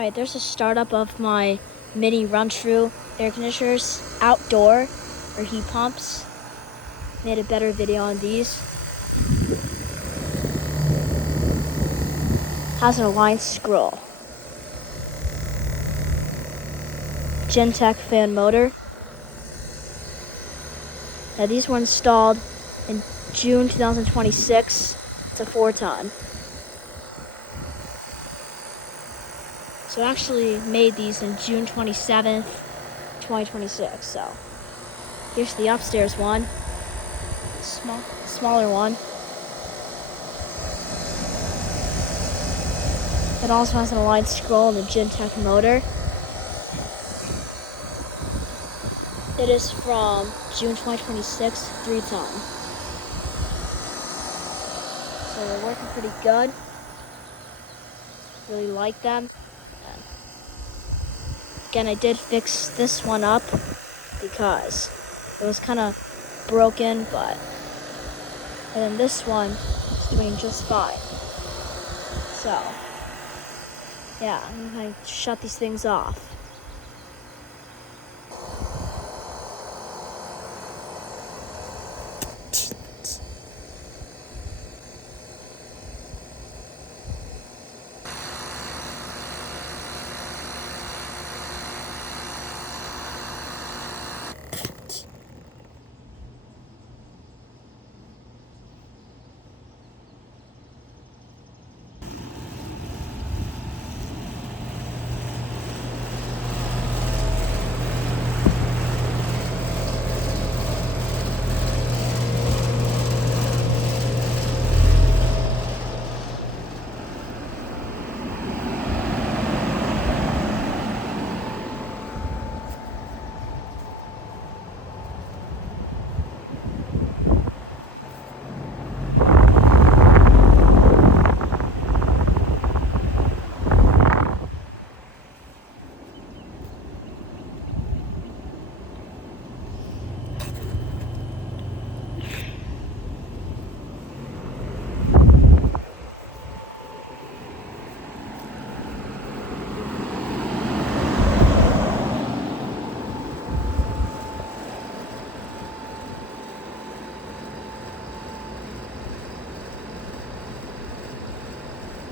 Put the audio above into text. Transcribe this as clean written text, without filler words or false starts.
Alright, there's a startup of my mini RunTru air conditioners, outdoor or heat pumps. Made a better video on these. Has an aligned scroll. Gentech fan motor. Now these were installed in June 2026. It's a 4-ton. So I actually made these in June 27th, 2026. So here's the upstairs one, smaller one. It also has an aligned scroll and a Gentech motor. It is from June 2026, 3-ton. So they're working pretty good. Really like them. And again, I did fix this one up because it was kind of broken, and then this one is doing just fine. So yeah, I'm gonna shut these things off.